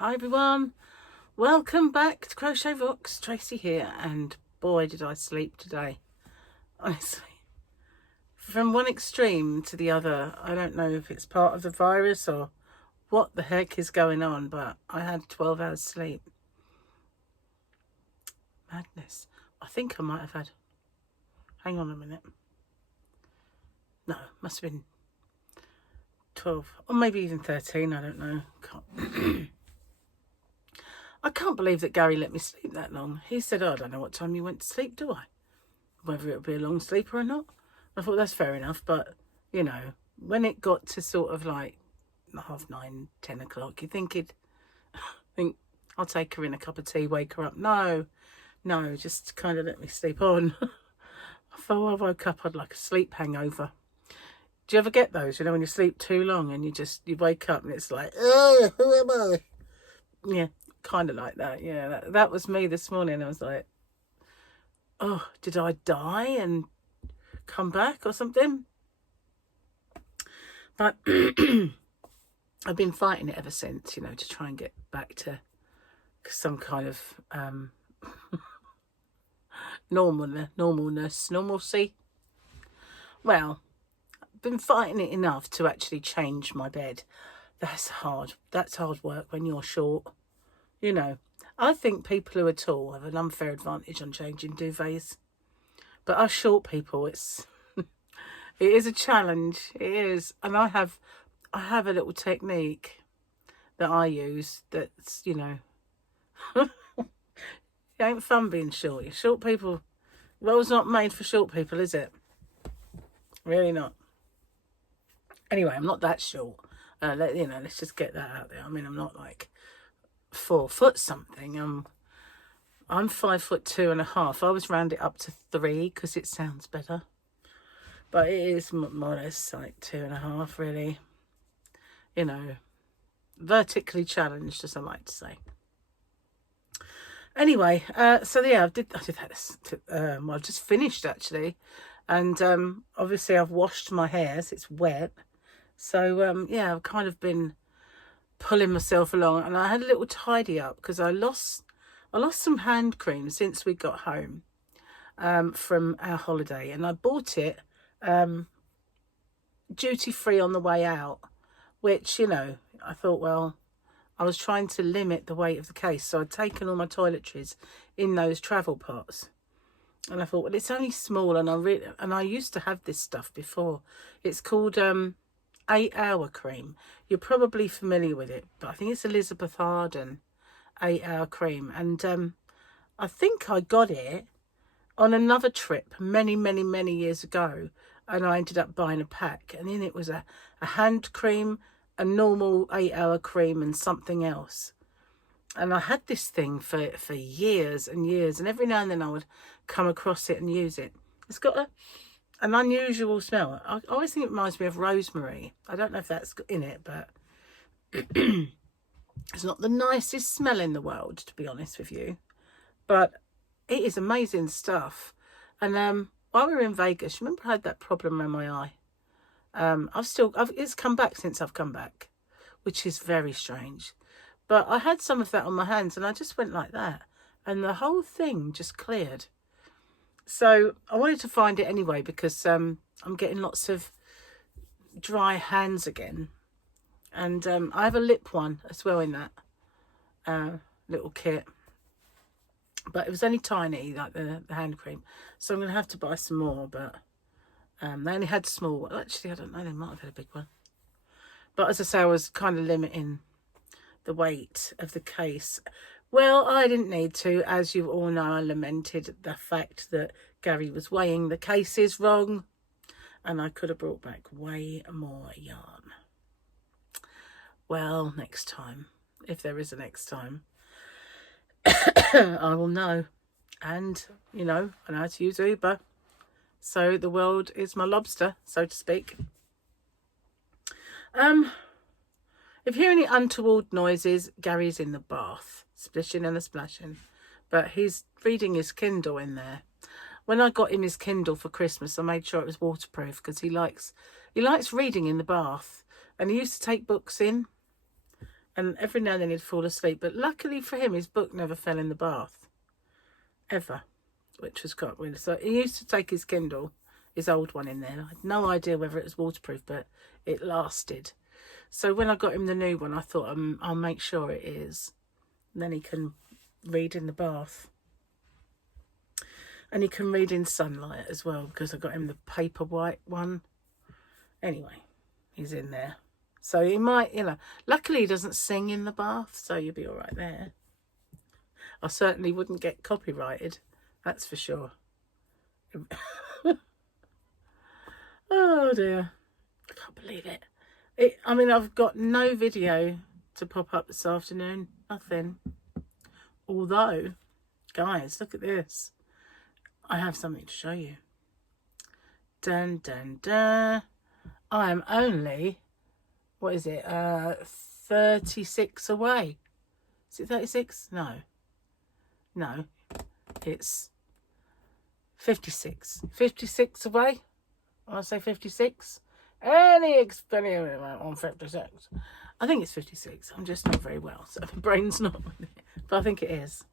Hi everyone, welcome back to Crochet Vox. Tracy here, and boy did I sleep today. Honestly, from one extreme to the other. I don't know if it's part of the virus or what the heck is going on, but I had 12 hours sleep. Madness. I think I might have had, hang on a minute, no, must have been 12 or maybe even 13, I don't know. I can't believe that Gary let me sleep that long. He said, oh, I don't know what time you went to sleep, do I? Whether it'll be a long sleeper or not. I thought that's fair enough, but, you know, when it got to sort of like 9:30, 10 o'clock, you think I'll take her in a cup of tea, wake her up. No, just kind of let me sleep on. I thought I woke up, I'd like a sleep hangover. Do you ever get those, you know, when you sleep too long and you wake up and it's like, oh, who am I? Yeah, kind of like that. Yeah, that was me this morning. I was like, oh, did I die and come back or something? But I've been fighting it ever since, you know, to try and get back to some kind of normalcy. Well, I've been fighting it enough to actually change my bed. That's hard. That's hard work when you're short. You know, I think people who are tall have an unfair advantage on changing duvets. But us short people, it is a challenge. It is. And I have a little technique that I use that's, you know, it ain't fun being short. You short people, world's not made for short people, is it? Really not. Anyway, I'm not that short. Let's just get that out there. I mean, I'm not like 4 foot something. I'm 5'2.5". I always round it up to 3 because it sounds better. But it is more or less like 2.5, really. You know, vertically challenged, as I like to say. Anyway, so yeah, I did that. I just finished actually, and obviously I've washed my hair, so it's wet. So yeah, I've kind of been pulling myself along, and I had a little tidy up because I lost some hand cream since we got home from our holiday, and I bought it duty free on the way out, which, you know, I thought, well, I was trying to limit the weight of the case, so I'd taken all my toiletries in those travel pots, and I thought, well, it's only small, and I used to have this stuff before. It's called 8-hour cream. You're probably familiar with it, but I think it's Elizabeth Arden 8-hour cream, and I think I got it on another trip many years ago, and I ended up buying a pack, and in it was a hand cream, a normal 8-hour cream, and something else. And I had this thing for years and years, and every now and then I would come across it and use it. It's got an unusual smell. I always think it reminds me of rosemary. I don't know if that's in it, but it's not the nicest smell in the world, to be honest with you. But it is amazing stuff. And while we were in Vegas, remember I had that problem around my eye? It's come back since I've come back, which is very strange. But I had some of that on my hands, and I just went like that, and the whole thing just cleared. So I wanted to find it anyway because I'm getting lots of dry hands again, and I have a lip one as well in that little kit. But it was only tiny, like the hand cream. So I'm going to have to buy some more. But they only had small. Actually, I don't know. They might have had a big one. But as I say, I was kind of limiting the weight of the case. Well, I didn't need to. As you all know, I lamented the fact that Gary was weighing the cases wrong. And I could have brought back way more yarn. Well, next time. If there is a next time. I will know. And, you know, I know how to use Uber. So the world is my lobster, so to speak. If you hear any untoward noises, Gary's in the bath, splishing and a splashing. But he's reading his Kindle in there. When I got him his Kindle for Christmas, I made sure it was waterproof because he likes reading in the bath. And he used to take books in. And every now and then he'd fall asleep. But luckily for him, his book never fell in the bath. Ever. Which was quite weird. So he used to take his Kindle, his old one, in there. I had no idea whether it was waterproof, but it lasted. So when I got him the new one, I thought, I'll make sure it is. And then he can read in the bath. And he can read in sunlight as well, because I got him the paper white one. Anyway, he's in there. So he might, luckily he doesn't sing in the bath, so you'll be all right there. I certainly wouldn't get copyrighted, that's for sure. Oh dear, I can't believe it. I mean, I've got no video to pop up this afternoon, nothing. Although, guys, look at this. I have something to show you. Dun, dun, dun. I am only, what is it, 36 away. Is it 36? No, it's 56. 56 away. I want to say 56. Any experiment on 56. I think it's 56. I'm just not very well, so my brain's not with it. But I think it is.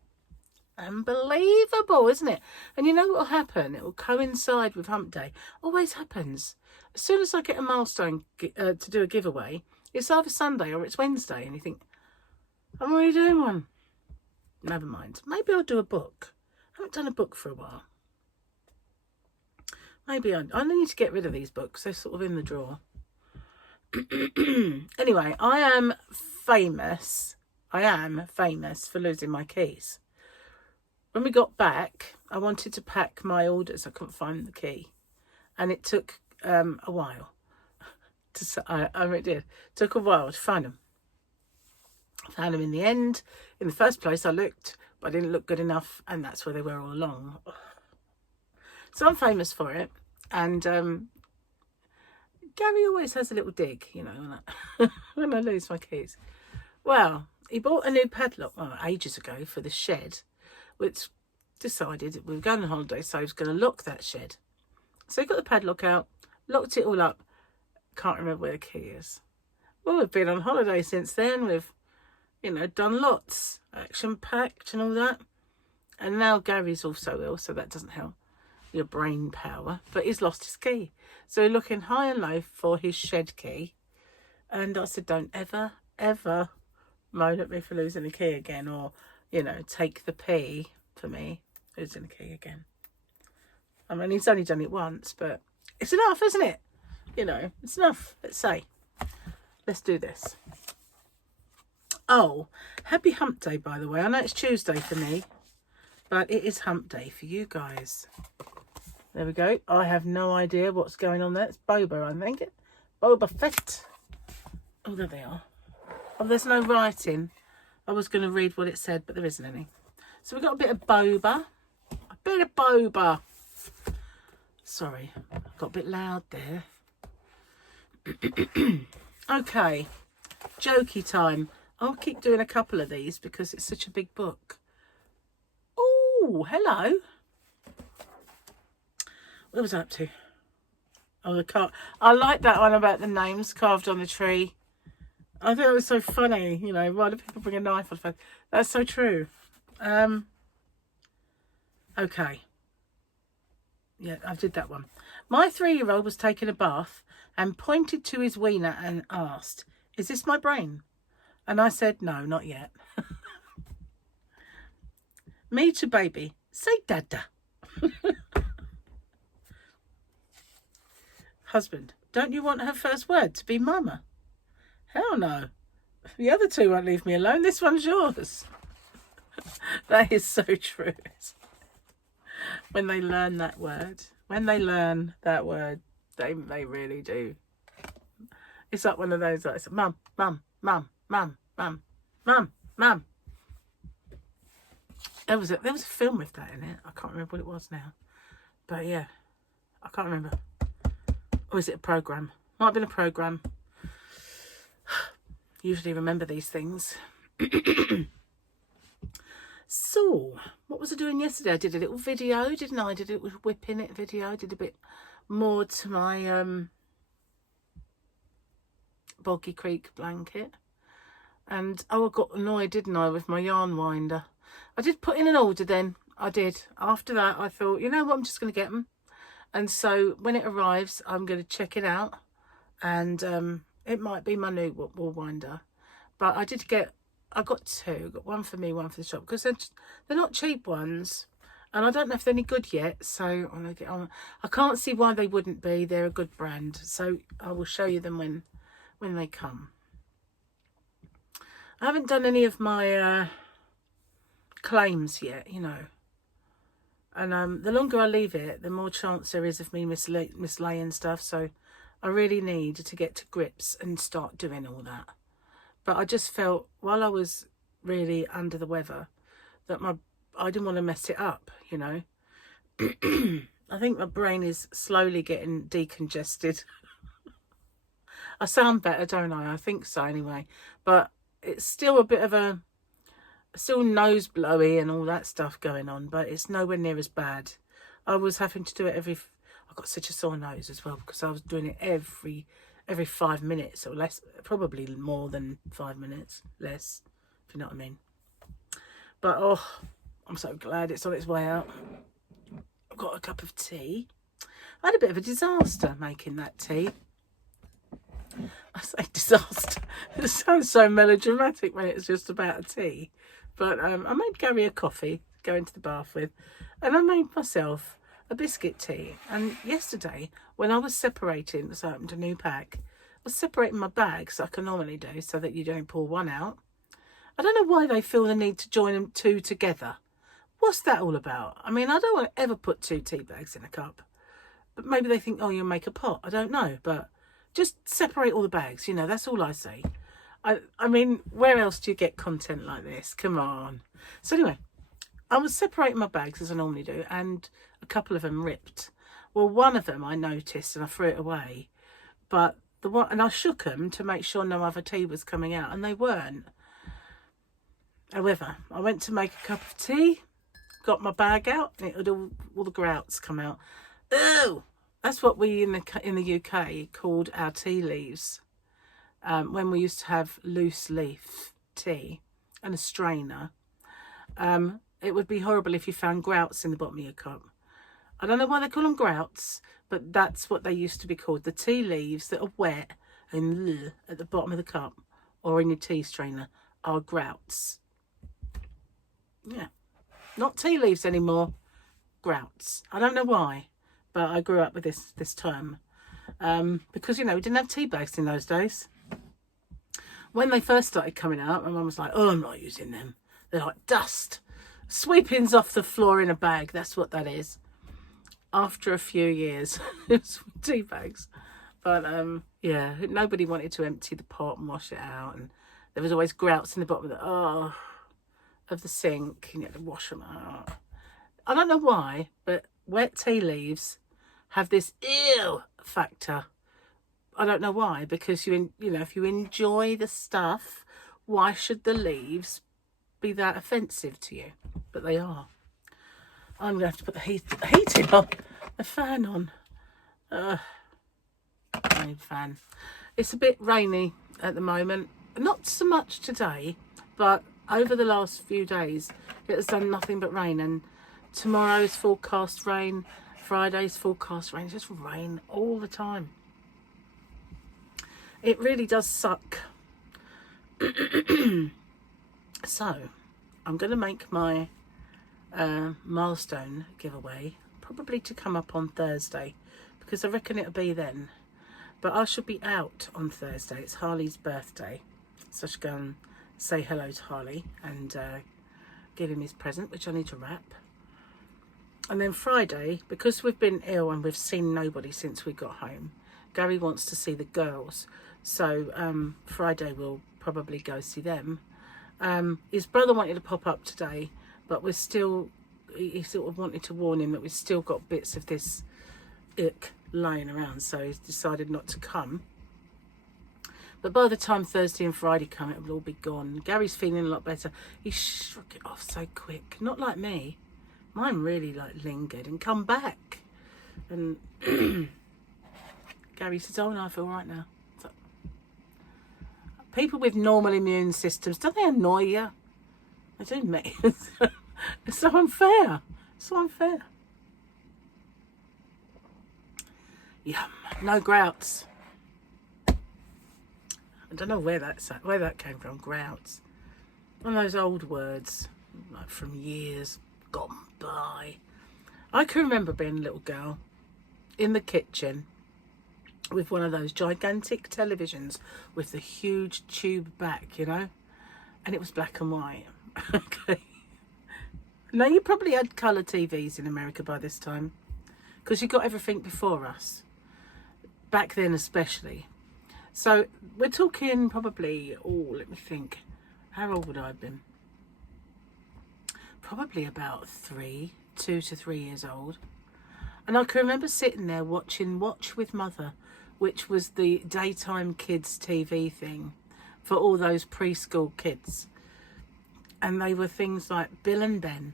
Unbelievable, isn't it? And you know what will happen? It will coincide with Hump Day. Always happens. As soon as I get a milestone to do a giveaway, it's either Sunday or it's Wednesday, and you think, I'm already doing one. Never mind. Maybe I'll do a book. I haven't done a book for a while. Maybe I need to get rid of these books. They're sort of in the drawer. Anyway, I am famous for losing my keys. When we got back, I wanted to pack my orders. I couldn't find the key. And it took a while. It did. It took a while to find them. I found them in the end. In the first place, I looked, but I didn't look good enough. And that's where they were all along. So I'm famous for it. And Gary always has a little dig, when I lose my keys. Well, he bought a new padlock ages ago for the shed, which decided we were going on holiday, so he was going to lock that shed. So he got the padlock out, locked it all up. Can't remember where the key is. Well, we've been on holiday since then. We've, done lots, action-packed and all that. And now Gary's also ill, so that doesn't help your brain power. But he's lost his key. So we're looking high and low for his shed key. And I said, don't ever, ever moan at me for losing a key again, or, take the P for me losing a key again. I mean, he's only done it once, but it's enough, isn't it? It's enough. Let's say. Let's do this. Oh, happy Hump Day, by the way. I know it's Tuesday for me, but it is Hump Day for you guys. There we go. I have no idea what's going on there. It's Boba, I think. Boba Fett. Oh, there they are. Oh, there's no writing. I was going to read what it said, but there isn't any. So we've got a bit of Boba. A bit of Boba. Sorry, I got a bit loud there. Okay, jokey time. I'll keep doing a couple of these because it's such a big book. Oh, hello. What was I up to? Oh, the car. I like that one about the names carved on the tree. I think it was so funny. Why do people bring a knife on the face? That's so true. Okay. Yeah, I did that one. My 3-year-old was taking a bath and pointed to his wiener and asked, "Is this my brain?" And I said, "No, not yet." Me to baby, say dada. Husband, don't you want her first word to be mama? Hell no. The other two won't leave me alone. This one's yours. That is so true. When they learn that word. They really do. It's like one of those, like, mum, mum, mum, mum, mum, mum, mum. There was a film with that in it. I can't remember what it was now. But yeah, I can't remember. Or is it a programme? Might have been a programme. Usually remember these things. So, what was I doing yesterday? I did a little video, didn't I? I did it with whipping it video. I did a bit more to my Boggy Creek blanket. And oh, I got annoyed, didn't I, with my yarn winder. I did put in an order then. I did. After that, I thought, you know what, I'm just going to get them. And so when it arrives, I'm going to check it out. And it might be my new wool winder. But I got two. I got one for me, one for the shop. Because they're not cheap ones. And I don't know if they're any good yet. So I'm going to get on. I can't see why they wouldn't be. They're a good brand. So I will show you them when they come. I haven't done any of my claims yet, you know. And the longer I leave it, the more chance there is of me mislaying stuff. So I really need to get to grips and start doing all that. But I just felt, while I was really under the weather, that I didn't want to mess it up, you know. I think my brain is slowly getting decongested. I sound better, don't I? I think so anyway. But it's still a bit of still nose blowy and all that stuff going on, but it's nowhere near as bad. I was having to do it I got such a sore nose as well because I was doing it every 5 minutes or less, probably more than 5 minutes, less, if you know what I mean. But oh, I'm so glad it's on its way out. I've got a cup of tea. I had a bit of a disaster making that tea. I say disaster. It sounds so melodramatic when it's just about a tea. But I made Gary a coffee to go into the bath with. And I made myself a biscuit tea. And yesterday, when I was separating, so I opened a new pack, I was separating my bags like I normally do so that you don't pull one out. I don't know why they feel the need to join them two together. What's that all about? I mean, I don't want to ever put 2 tea bags in a cup. But maybe they think, oh, you'll make a pot. I don't know. But just separate all the bags, you know, that's all I say. I mean, where else do you get content like this? Come on. So anyway, I was separating my bags as I normally do, and a couple of them ripped. Well, one of them I noticed and I threw it away, but and I shook them to make sure no other tea was coming out, and they weren't. However, I went to make a cup of tea, got my bag out, and it had all the grouts come out. Ew! That's what we in the UK called our tea leaves. When we used to have loose leaf tea and a strainer, it would be horrible if you found grouts in the bottom of your cup. I don't know why they call them grouts, but that's what they used to be called. The tea leaves that are wet and at the bottom of the cup or in your tea strainer are grouts. Yeah, not tea leaves anymore, grouts. I don't know why, but I grew up with this term because, you know, we didn't have tea bags in those days. When they first started coming out, my mum was like, oh, I'm not using them. They're like dust. Sweepings off the floor in a bag. That's what that is. After a few years, it was tea bags. But, yeah, nobody wanted to empty the pot and wash it out. And there was always grouts in the bottom of the sink. And you had to wash them out. I don't know why, but wet tea leaves have this ew factor. I don't know why, because you know, if you enjoy the stuff, why should the leaves be that offensive to you? But they are. I'm going to have to put the heating on, the fan on. Fan. It's a bit rainy at the moment. Not so much today, but over the last few days, it has done nothing but rain. And tomorrow's forecast rain, Friday's forecast rain. It's just rain all the time. It really does suck. So, I'm going to make my milestone giveaway probably to come up on Thursday, because I reckon it'll be then. But I should be out on Thursday. It's Harley's birthday, so I should go and say hello to Harley and give him his present, which I need to wrap. And then Friday, because we've been ill and we've seen nobody since we got home, Gary wants to see the girls. So Friday we'll probably go see them. His brother wanted to pop up today, but he sort of wanted to warn him that we've still got bits of this ick lying around, so he's decided not to come. But by the time Thursday and Friday come, it will all be gone. Gary's feeling a lot better. He shook it off so quick. Not like me. Mine really lingered and come back. And Gary says, oh no, I feel right now. So People with normal immune systems, don't they annoy you? They do me. It's so unfair. So unfair. Yum. No grouts. I don't know where that came from. Grouts. One of those old words, like from years gone by. I can remember being a little girl in the kitchen with one of those gigantic televisions with the huge tube back, you know, and it was black and white. Okay. Now, you probably had colour TVs in America by this time, because you got everything before us, back then especially. So we're talking probably, let me think, how old would I have been? Probably about 2 to 3 years old. And I can remember sitting there watching Watch with Mother, which was the daytime kids TV thing for all those preschool kids. And they were things like Bill and Ben,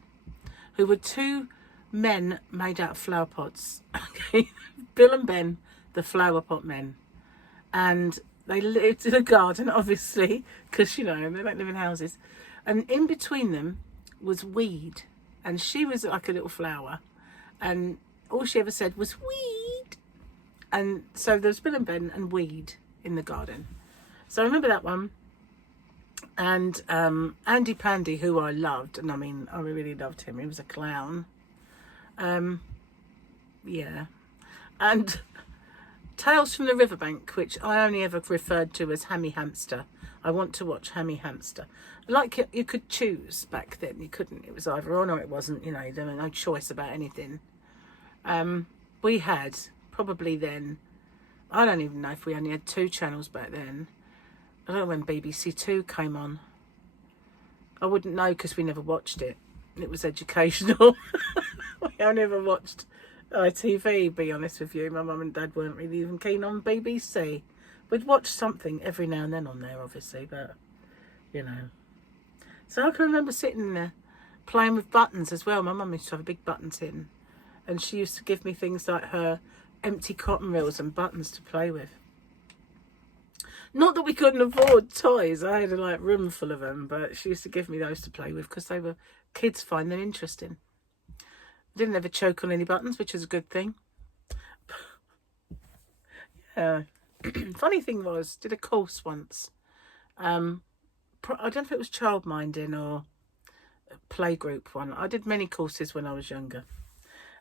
who were two men made out of flower pots. Okay, Bill and Ben, the flower pot men. And they lived in a garden, obviously, because, you know, they don't live in houses. And in between them was weed. And she was like a little flower. And all she ever said was weed. And so there's Bill and Ben and weed in the garden. So I remember that one. And Andy Pandy, who I loved, and I mean, I really loved him. He was a clown. Yeah. And Tales from the Riverbank, which I only ever referred to as Hammy Hamster. I want to watch Hammy Hamster. Like, you could choose back then. You couldn't. It was either on or it wasn't. You know, there was no choice about anything. We had, probably then, I don't even know if we only had 2 channels back then. I don't know when BBC Two came on. I wouldn't know because we never watched it. It was educational. We only ever watched ITV, be honest with you. My mum and dad weren't really even keen on BBC. We'd watch something every now and then on there, obviously, but, you know. So I can remember sitting there playing with buttons as well. My mum used to have a big button tin, and she used to give me things like her empty cotton reels and buttons to play with. Not that we couldn't afford toys. I had a room full of them, but she used to give me those to play with because kids find them interesting. I didn't ever choke on any buttons, which is a good thing. Yeah. Funny thing was, did a course once. I don't know if it was childminding or playgroup one. I did many courses when I was younger.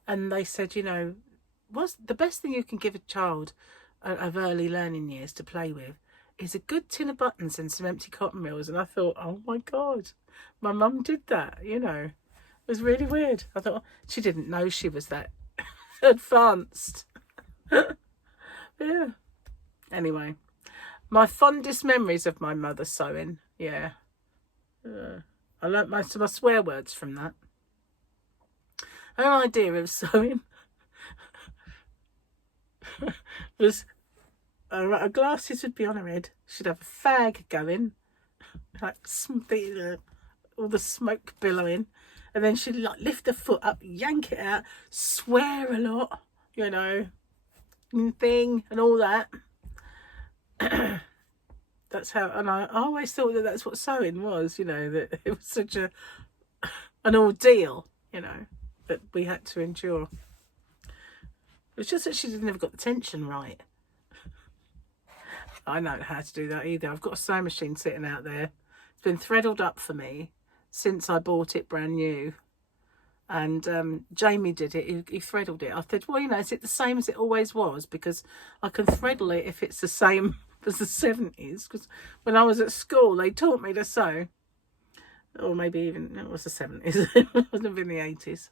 And they said, you know, what's the best thing you can give a child of early learning years to play with is a good tin of buttons and some empty cotton reels. And I thought, oh my God, my mum did that, you know. It was really weird. I thought, she didn't know she was that advanced. Yeah. Anyway, my fondest memories of my mother sewing. Yeah. I learnt most of my swear words from that. Her idea of sewing was her glasses would be on her head. She'd have a fag going, like all the smoke billowing, and then she'd lift her foot up, yank it out, swear a lot, you know, thing and all that. That's how, and I always thought that that's what sewing was, you know, that it was such an ordeal, you know, that we had to endure. It was just that she never got the tension right. I don't know how to do that either. I've got a sewing machine sitting out there. It's been threadled up for me since I bought it brand new. And Jamie did it. He threadled it. I said, well, you know, is it the same as it always was? Because I can threadle it if it's the same as the 70s. Because when I was at school, they taught me to sew. Or maybe even, it was the 70s. It wasn't even the 80s.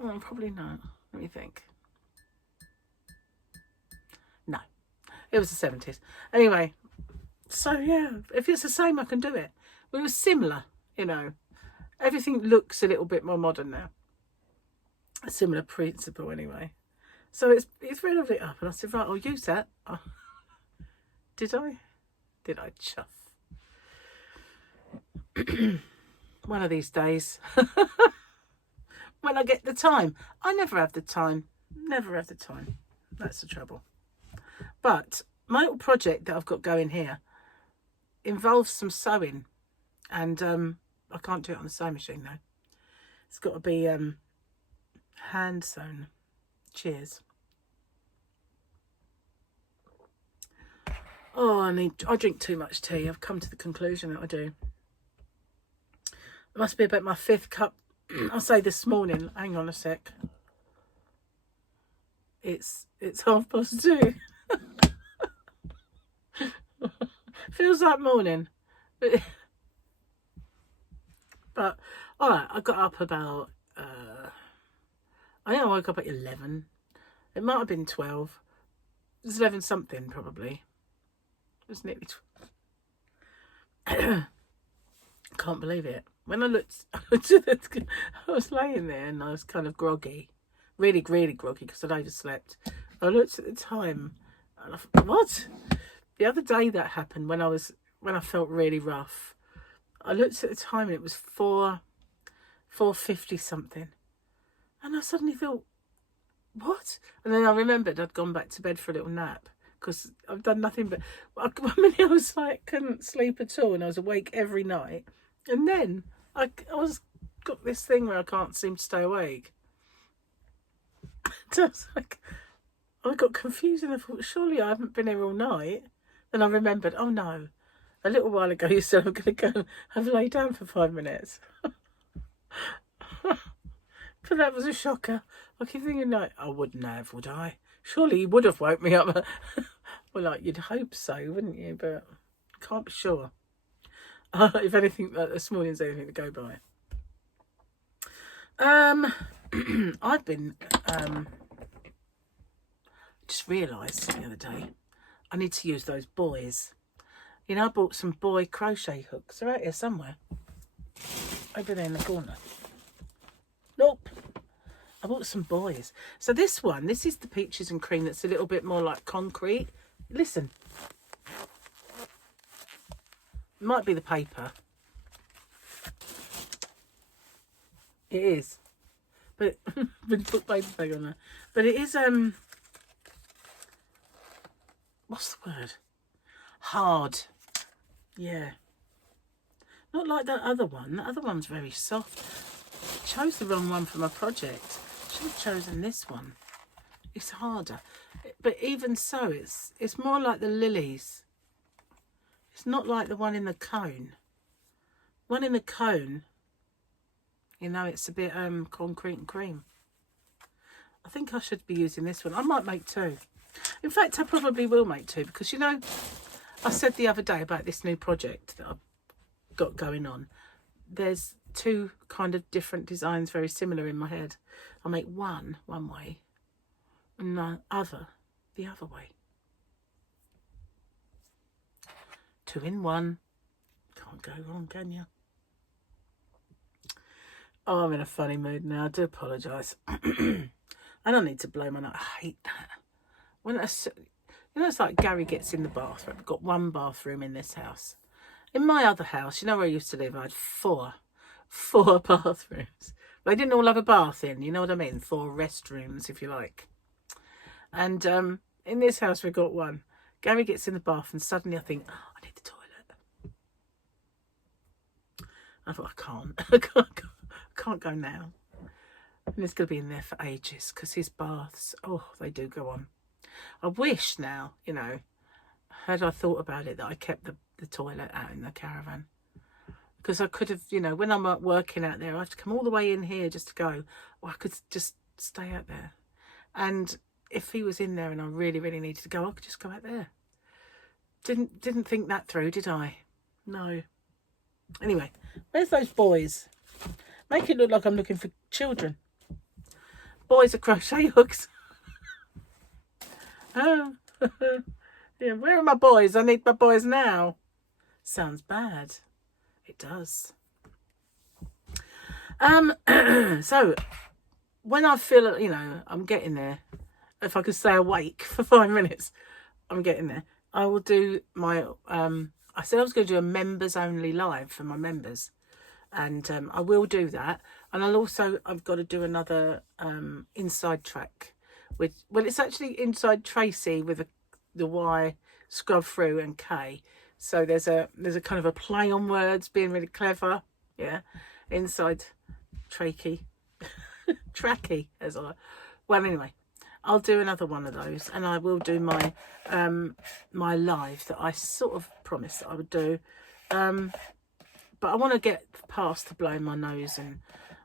Oh, probably not. Let me think. No, it was the 70s. Anyway, so yeah, if it's the same, I can do it. We were similar, you know. Everything looks a little bit more modern now. A similar principle, anyway. So it's threaded it up, and I said, right, I'll use that. Oh. Did I? Did I chuff? One of these days. When I get the time. I never have the time. Never have the time. That's the trouble. But my little project that I've got going here, involves some sewing, and I can't do it on the sewing machine though. It's got to be hand sewn. Cheers. Oh, I drink too much tea. I've come to the conclusion that I do. It must be about my 5th cup. I'll say this morning. Hang on a sec. It's 2:30. Feels like morning. But all right, I got up about I think I woke up at 11. It might have been 12. It was 11 something probably. It was nearly 12. Can't believe it. When I looked I was laying there and I was kind of groggy. Really, really groggy because I'd overslept. I looked at the time and I thought, what? The other day that happened when I felt really rough. I looked at the time and it was 4:50 something. And I suddenly thought, what? And then I remembered I'd gone back to bed for a little nap because I've done nothing but... I was like, couldn't sleep at all and I was awake every night. And then I got this thing where I can't seem to stay awake. So I was like, I got confused and I thought, surely I haven't been here all night. Then I remembered, oh no, a little while ago you said I'm going to go have lay down for 5 minutes. But that was a shocker. I keep thinking, like, I wouldn't have, would I? Surely you would have woke me up. Well, like, you'd hope so, wouldn't you? But can't be sure. If anything, this morning's anything to go by. I've been, just realised the other day, I need to use those buoys. You know, I bought some boy crochet hooks. They're out here somewhere. Over there in the corner. Nope. I bought some buoys. So this is the peaches and cream that's a little bit more like concrete. Listen. It might be the paper. It is. But been put paper bag on there. But it is what's the word? Hard. Yeah. Not like that other one. The other one's very soft. I chose the wrong one for my project. Should have chosen this one. It's harder. But even so, it's more like the lilies. It's not like the one in the cone. One in the cone, you know, it's a bit concrete and cream. I think I should be using this one. I might make 2. In fact, I probably will make 2 because, you know, I said the other day about this new project that I've got going on. There's 2 kind of different designs very similar in my head. I'll make one way and the other way. 2 in 1. Can't go wrong, can you? Oh, I'm in a funny mood now. I do apologise. I don't need to blow my nose. I hate that. When you know, it's like Gary gets in the bathroom. I've got 1 bathroom in this house. In my other house, you know where I used to live, I had 4 bathrooms. They didn't all have a bath in, you know what I mean? 4 restrooms, if you like. And in this house, we've got 1. Gary gets in the bath and suddenly I think, oh, I need the toilet. I thought, I can't go now. And it's going to be in there for ages because his baths, oh, they do go on. I wish now, you know, had I thought about it, that I kept the toilet out in the caravan. Because I could have, you know, when I'm working out there, I have to come all the way in here just to go. Or I could just stay out there. And if he was in there and I really, really needed to go, I could just go out there. Didn't think that through, did I? No. Anyway, where's those boys? Make it look like I'm looking for children. Boys are crochet hooks. Oh, yeah. Where are my boys? I need my boys now. Sounds bad. It does. So when I feel, you know, I'm getting there. If I could stay awake for 5 minutes, I'm getting there. I will do my. I said I was going to do a members only live for my members, and I will do that. And I've got to do another inside track with. Well, it's actually inside Tracy with the Y scrub through and K. So there's a kind of a play on words, being really clever. Yeah, inside Tracy, Tracky as I. Well, anyway, I'll do another one of those, and I will do my my live that I sort of promised that I would do. But I want to get past the blowing my nose and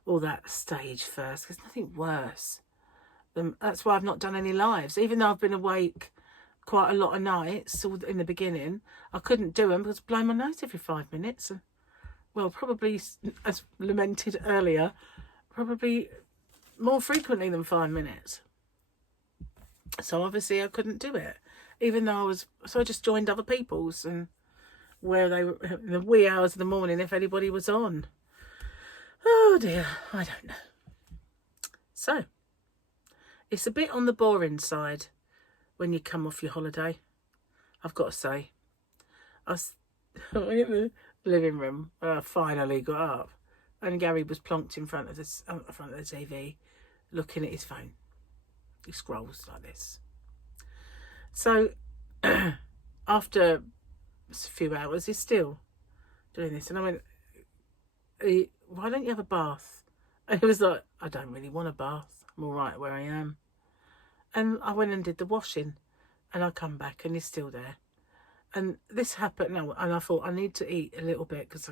all that stage first. There's nothing worse. That's why I've not done any lives, even though I've been awake quite a lot of nights in the beginning. I couldn't do them because I blow my nose every 5 minutes, and well, probably, as lamented earlier, probably more frequently than 5 minutes. So obviously I couldn't do it, even though I just joined other people's, and where they were in the wee hours of the morning, if anybody was on. Oh dear, I don't know. So it's a bit on the boring side when you come off your holiday, I've got to say. I was in the living room when I finally got up, and Gary was plonked in front of the TV, looking at his phone. He scrolls like this. So after a few hours, he's still doing this, and I went, "Why don't you have a bath?" And he was like, "I don't really want a bath. I'm all right where I am." And I went and did the washing, and I come back and he's still there. And this happened, and I thought I need to eat a little bit because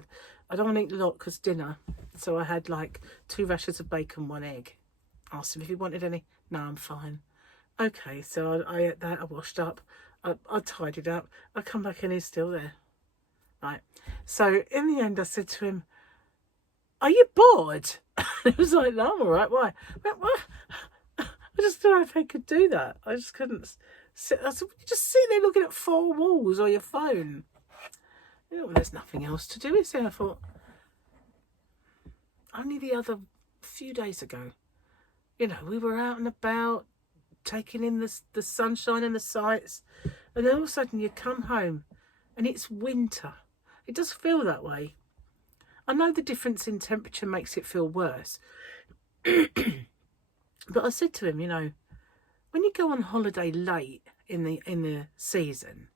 I don't want to eat a lot because dinner. So I had like 2 rashers of bacon, 1 egg. Asked him if he wanted any. No, I'm fine. Okay, so I ate that. I washed up. I tidied up. I come back and he's still there. Right. So in the end, I said to him, "Are you bored?" He was like, "No, I'm all right." Why? I went, "What?" I just don't know if I could do that. I just couldn't sit. I said, "You just sit there looking at 4 walls or your phone." You know, there's nothing else to do, is there? I thought, only the other few days ago, you know, we were out and about, taking in the sunshine and the sights, and then all of a sudden you come home and it's winter. It does feel that way. I know the difference in temperature makes it feel worse. But I said to him, you know, when you go on holiday late in the season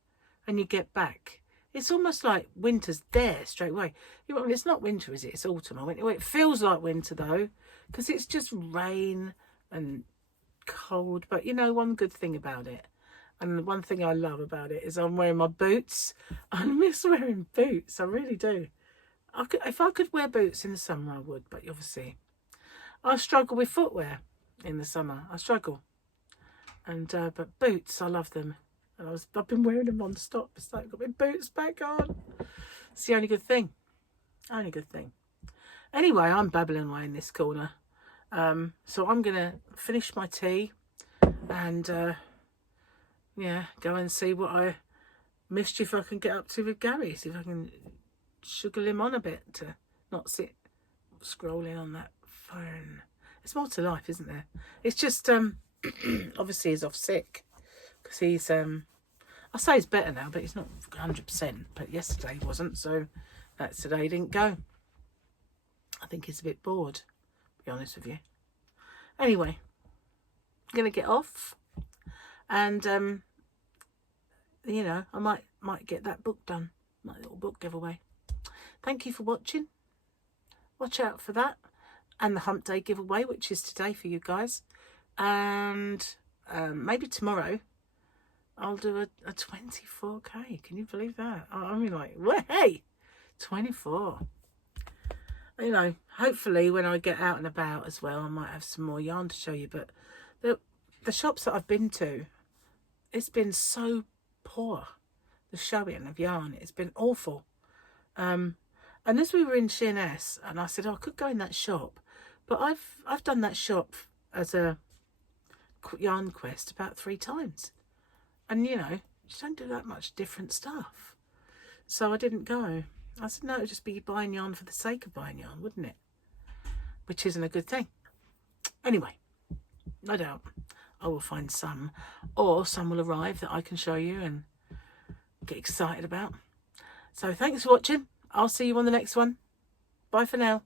and you get back, it's almost like winter's there straight away. Well, it's not winter, is it? It's autumn. I went, well, it feels like winter though, because it's just rain and cold. But you know, one good thing about it, and the one thing I love about it, is I'm wearing my boots. I miss wearing boots. I really do. If I could wear boots in the summer, I would. But obviously, I struggle with footwear in the summer. I struggle. And but boots, I love them. And I've been wearing them non-stop. It's like I've got my boots back on. It's the only good thing. Only good thing. Anyway, I'm babbling away in this corner. So I'm going to finish my tea and, yeah, go and see what mischief I can get up to with Gary. See if I can sugar him on a bit to not sit scrolling on that phone. There's more to life, isn't there? It's just, obviously he's off sick because he's, I say he's better now, but he's not 100%. But yesterday he wasn't, so that's today he didn't go. I think he's a bit bored, to be honest with you. Anyway, I'm going to get off and, you know, I might get that book done, my little book giveaway. Thank you for watching. Watch out for that. And the hump day giveaway, which is today for you guys. And maybe tomorrow I'll do a 24k. Can you believe that? I mean, like, well, hey, 24. You know, hopefully when I get out and about as well, I might have some more yarn to show you. But the shops that I've been to, it's been so poor, the showing of yarn. It's been awful. And as we were in Sheerness, and I said, oh, I could go in that shop. But I've done that shop as a yarn quest about 3 times. And, you know, you don't do that much different stuff. So I didn't go. I said, no, it would just be buying yarn for the sake of buying yarn, wouldn't it? Which isn't a good thing. Anyway, no doubt I will find some, or some will arrive that I can show you and get excited about. So thanks for watching. I'll see you on the next one. Bye for now.